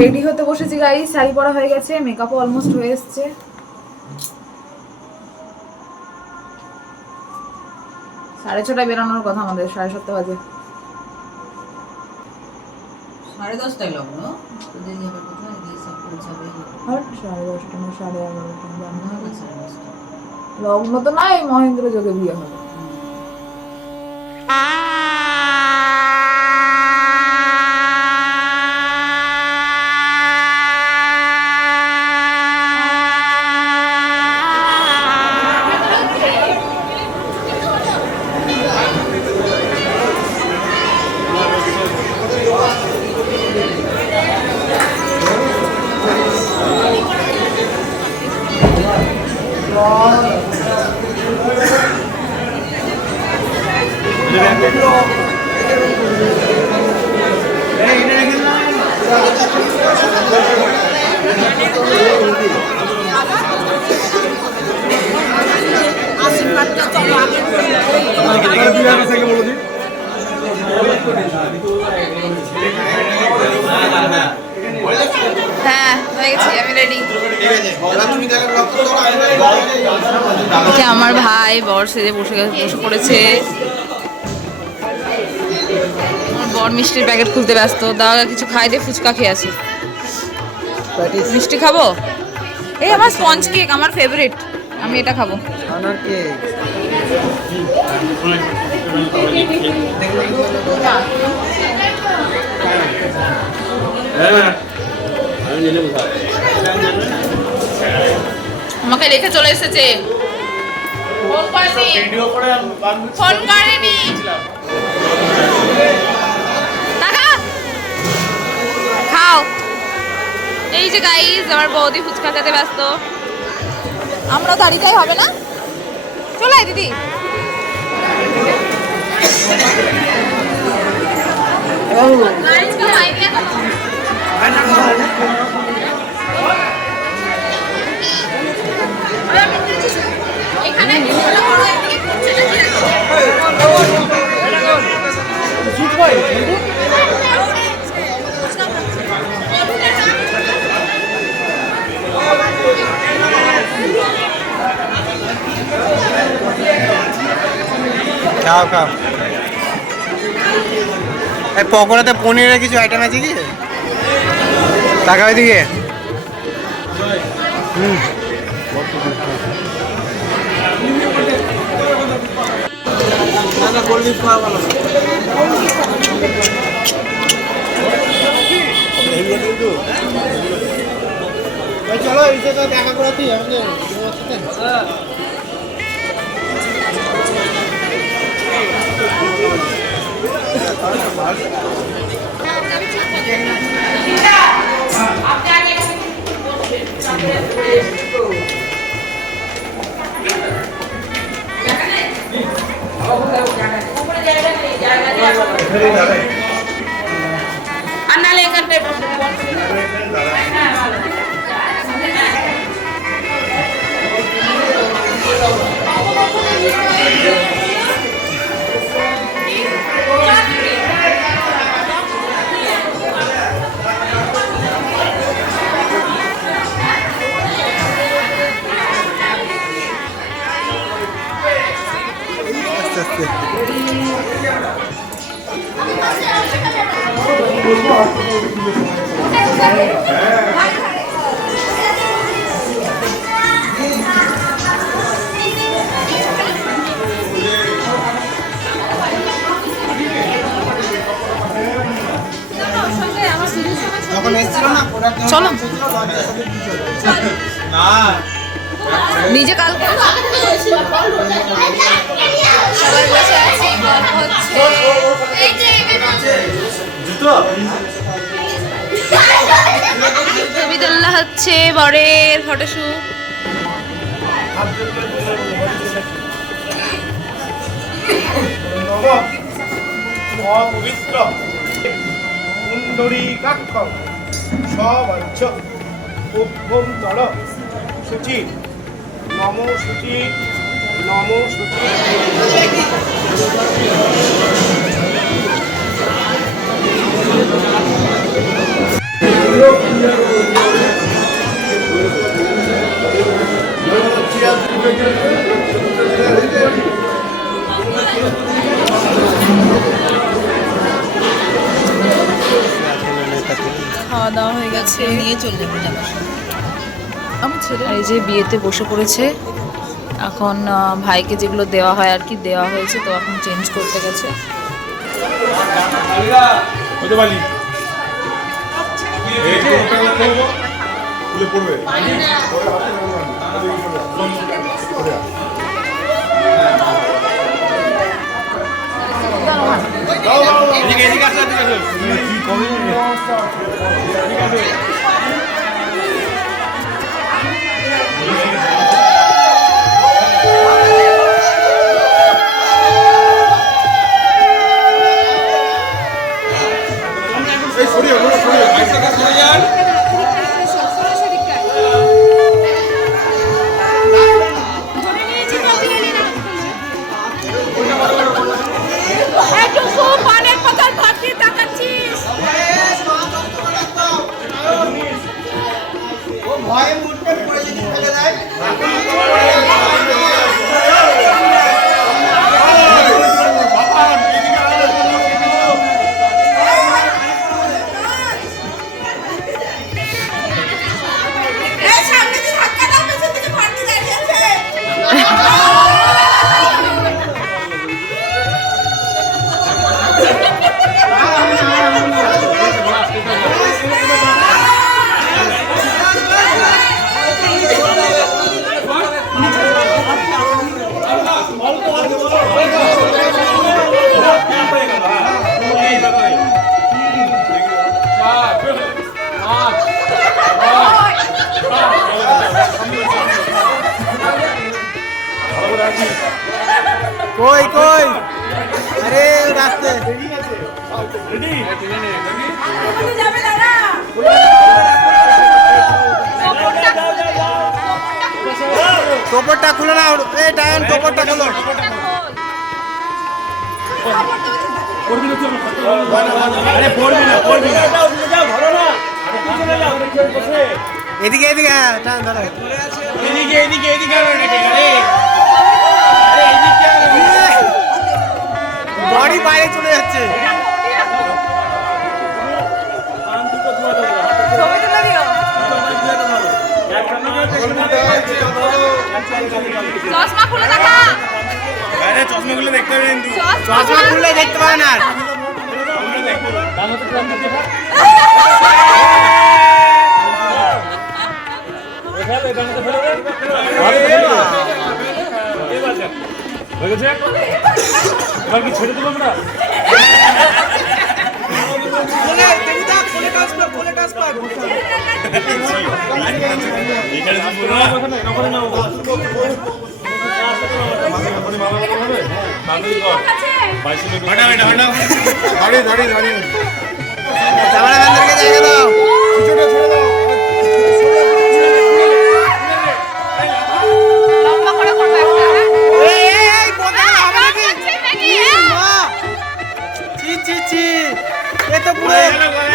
Ready হতে বসেছি guys, sari পরা হয়ে গেছে, মেকআপও অলমোস্ট হয়ে এসছে। সাড়ে ছটায় বেরোনোর কথা আমাদের, 7:30 বাজে। 10:30টায় লগ্ন, তো দেরি হবে কোথায় গিয়ে সব পৌঁছাবে। 10:30 না 11:30 লগ্ন তো নাই, মহেন্দ্র যোগে বিয়ে হবে। হ্যাঁ হয়ে গেছি, আমি রেডি। আমার ভাই বর সেজে বসে পড়েছে। বর মিষ্টির প্যাকেট খুলতে ব্যস্ত। দাদা কিছু খাই দিয়ে ফুচকা খেয়ে আসি। মিষ্টি খাবো? এই আমার স্পঞ্জ কেক আমার ফেভারিট, আমি এটা খাবো। আমাকে রেখে চলে এসেছে, ফোন করেনি। খাও। এই যে গাইস, আমার বৌদি ফুচকা খেতে ব্যস্ত। আমরা দাঁড়িয়েই হবে না, চলে আয় দিদি। খাও খাও। এই পকোড়াতে পনিরের কিছু আইটেম আছে কি? টাকা ওইদিকে। চলো দেখা করাতেই আমাদের। চলো নিজে কালকে সবাই বসে আছি, গল্প হচ্ছে, ছবি তোলা হচ্ছে, বরের ফটোশুট। অপবিত্র পুণ্ডরীকাক্ষং সবঞ্চ অভ্যন্তর শুচি নমো শুচি নমো শুচি। খাওয়া দাওয়া হয়ে গেছে। নিয়ে চলে যাবো যাবার সময়। আমার ছেলে এই যে বিয়েতে বসে পড়েছে এখন। ভাইকে যেগুলো দেওয়া হয় আর কি দেওয়া হয়েছে, তো এখন চেঞ্জ করতে গেছে। কই কই আরে রাস্তে টোপরটা খুলে নাও। এই টাইম টোপরটা খোলো। এদিকে এদিকে হ্যাঁ টান ধরো। এদিকে এদিকে এদিকে বডি বাইরে চলে যাচ্ছে। চশমা খুলে দেখা। চশমা খুলে দেখতে পাবেন। চশমা খুলে দেখতে পাবেন আর ছেড়ে দেবো আমরা। ক্যামেরাম্যানদেরকে জায়গা দাও। লম্বা করে করবে একটা। এই বোতল হবে নাকি? চি চি চি এ তো পুরো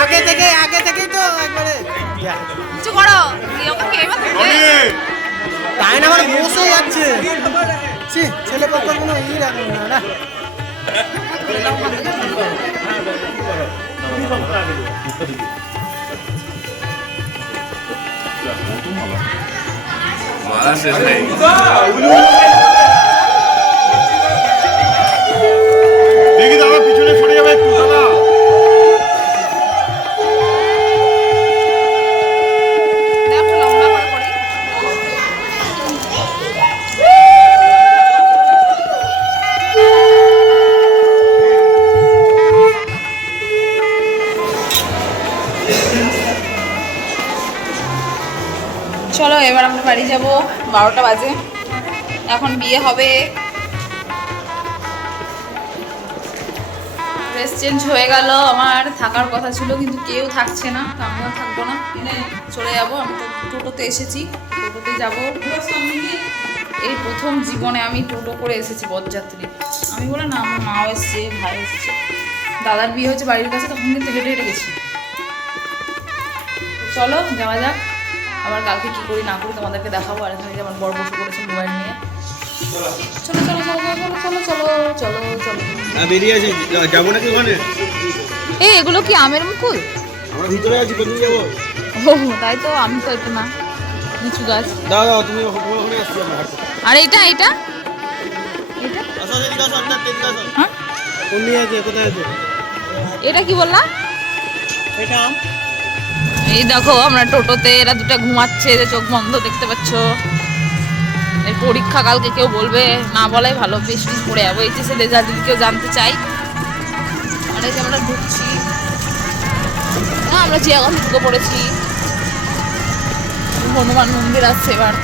আগে থেকেই তো একবারে কিছু করো। ওকে কে মারবে? তাই না আমার বসে যাচ্ছে। ছি ছেলে পক্ষের কোনো ই রাখবে না না। মারা শেষ নেই। দেখি দাদা পিছনে সরে যাবে একটু দাদা। দেখো লম্বা করে করি। চলো এবার আমরা বাড়ি যাব। 12টা বাজে। এখন বিয়ে হবে। ড্রেস চেঞ্জ হয়ে গেল। আমার থাকার কথা ছিল কিন্তু কেউ থাকছে না, তো আমিও থাকবো না, চলে যাবো। আমি তো টোটোতে এসেছি, টোটোতে যাবো। এই প্রথম জীবনে আমি টোটো করে এসেছি বরযাত্রী। আমি বলে না, আমার মাও এসছে, ভাই এসছে, দাদার বিয়ে হয়েছে বাড়ির কাছে, তখন কিন্তু হেঁটে হেঁটে গেছি। চলো যাওয়া যাক। আবার কালকে কী করি না করি তোমাদেরকে দেখাবো। আর এখানে যেমন বড় বসে পড়েছে মোবাইল নিয়ে। চলো চলো চলো চলো চলো চলো চলো চলো। বেরিয়ে আছে যাবো নাকি ওখানে? এই এগুলো কি আমের মুকুল? আমরা ভিতরে আছি, কোন দিকে যাবো? ও তাই তো, আমি তো এটা না নিচু গাছ। দাও দাও, তুমি ওখানে আসছি আমরা হাঁটতে। আর এটা এটা এটা আসো, এদিকে আসো, আপনার এদিকে আসো। হ্যাঁ কোন দিকে আছে, কোথায় আছে? এটা কি বললা? এটা এই দেখো আমরা টোটোতে, এরা দুটো ঘুমাচ্ছে, যে চোখ বন্ধ দেখতে পাচ্ছ। এই পরীক্ষা কালকে, কেউ বলবে না বলাই ভালো, বৃষ্টি পড়ে যাবো। এইচএসএ রেজাল্ট যদি কেউ জানতে চাই। আর এই যে আমরা ঢুকছি, না আমরা জিয়াগঞ্জ ঢুকে পড়েছি। হনুমান মন্দির আছে এবার।